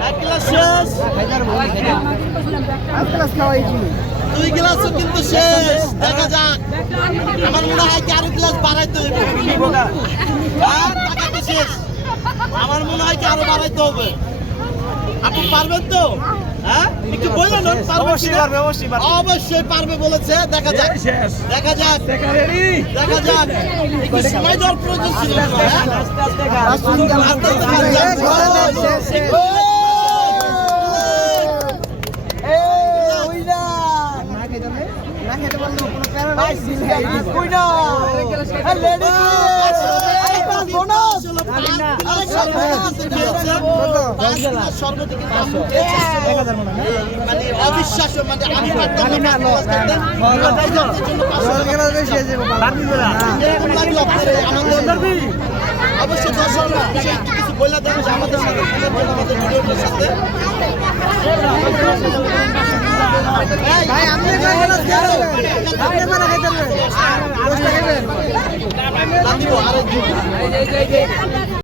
এক গ্লাস শেষ দুই গ্লাসও কিন্তু শেষ দেখা যাক আমার মনে হয় কি আরও গ্লাস বাড়াইতে হবে হ্যাঁ, টাকা তো শেষ আমার মনে হয় কি আরও বাড়াইতে হবে আপনি পারবেন তো হ্যাঁ অবশ্যই পারবে অবশ্যই পারবে অবশ্যই পারবে বলেছে দেখা যাক শেষ দেখা যাক দেখা যাক একটু সময় দেওয়ার প্রয়োজন ছিল অবশ্যই দর্শক কিছু বলে দেন আমাদের সাথে আমাদের ভিডিওটার সাথে দিন।